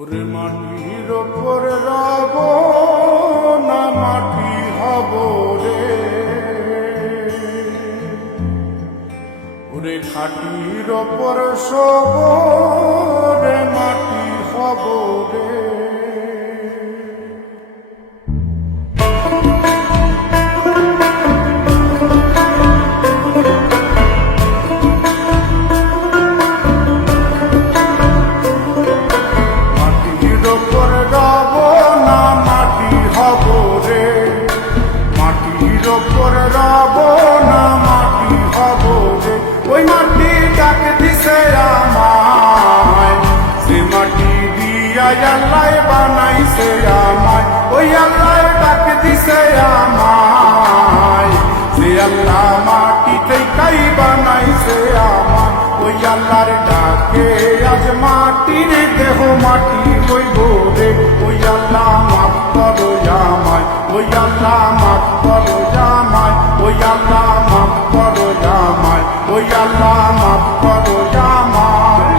ওরে মাটির ওপর রব না মাটি হব রে, ওরে খাটির ওপর সব রে মাটি হব রে। ওই মাটি ডাক দিছে আমায়, সে মাটি দিয়া আল্লাহ বানাইছে আমায়। ওই আল্লাহ ডাক দিছে আমায়, সে আল্লাহ মাটি থেকেই বানাইছে আমায়। ওই আল্লাহর ডাকে আজ মাটির দেহ মাটি হইব রে। ওই আল্লাহ মাফ করো আমায়, ওই আল্লাহ মাফ করো আমায়, ওই আল্লাহ মাফ করো আমায়, ওই আল্লাহ মাফ করো আমায়।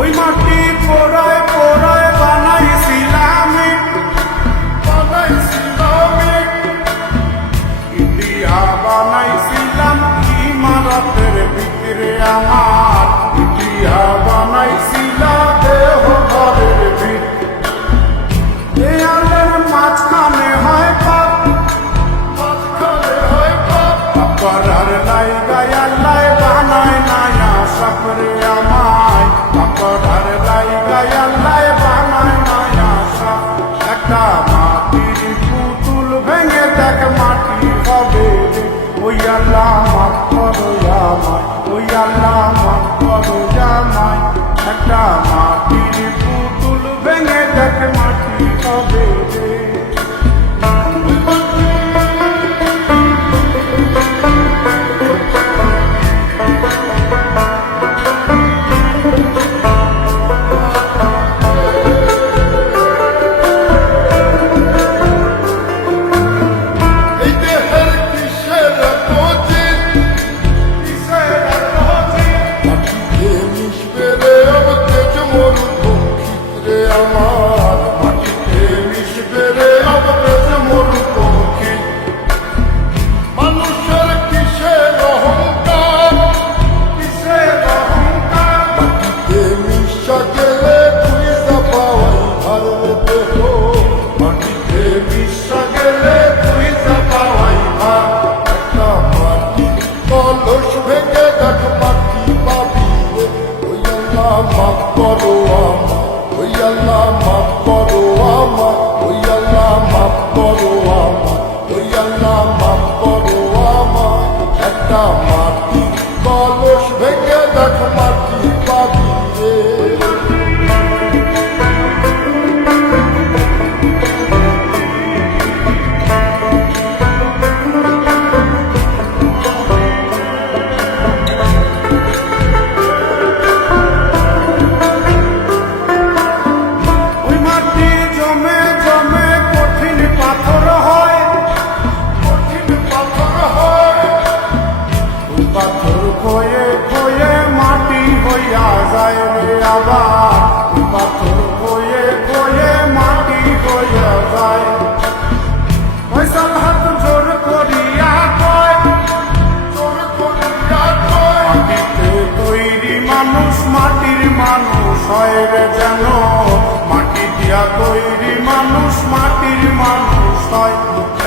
ওই মাটি পোড়ায় পোড়ায় বানাইছিলাম ইন্ডিয়া, বানাইছিলাম ইমারতের ভিতরে আমার, ইন্ডিয়া বানাইছিলাম দেহ ঘরের ভিতরে। আল্লাহর মাঝখানে হয় পাপ, মাঝখানে হয় পাপ, করার লাইগায় আল্লাহ বানায় না সাপরে আমায়, করার লাইগায় আল্লাহ বানায় না সাপ। একটা মাটির পুতুল ভেঙে দেখ মাটি হবে রে। ওই আল্লাহ মাফ করো আমায়, ওই আল্লাহ মাফ করো আমায়। একটা মাটির পুতুল ভেঙে দেখ মাটি হবে রে। মাফ করো আমায়, ওই আল্লাহ মাফ করো আমায়, ওই আল্লাহ মাফ করো আমায়, ওই আল্লাহ মাফ করো আমায়। একটা মাটি কলস ভেঙে দেখ মাটি পাবি রে। পাথর খয়ে খয়ে মাটি হইয়া যায় রে আবার, পাথর খয়ে খয়ে মাটি হইয়া যায়। ফয়সাল হাত জোর করিয়া কয়, জোর করিয়া কয়, মাটিতে তৈরি মানুষ মাটির মানুষ হয় রে যেন। মাটি দিয়া তৈরি মানুষ মাটির মানুষ হয়।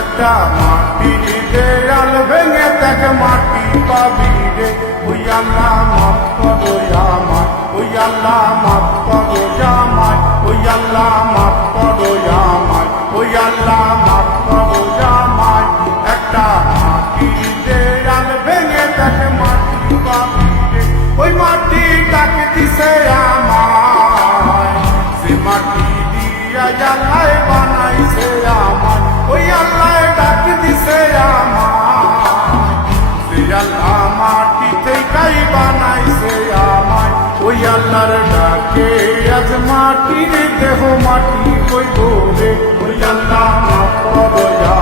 একটা মাটির দেয়াল ভেঙে দেখ মাটি পাবি রে। ওই আল্লাহ মাফ করো আমায়, ওই আল্লাহ মাফ করো আমায়, ওই আল্লাহ মাফ করো আমায়, ওই আল্লাহ মাফ করো আমায়। একটা মাটির দেয়াল ভেঙে দেখ মাটি পাবি রে। ওই মাটি ডাক দিছে আমায়, সে মাটি দিয়া আল্লাহ বানাইছে আমায়। ওই আল্লাহ ডাক দিছে আমায়, সে আল্লাহ মাটি থেকেই বানাইছে আমায়। ওই আল্লাহর ডাকে মাটির দেহ মাটি হইব রে ওই আল্লাহ মাফ করো ইয়া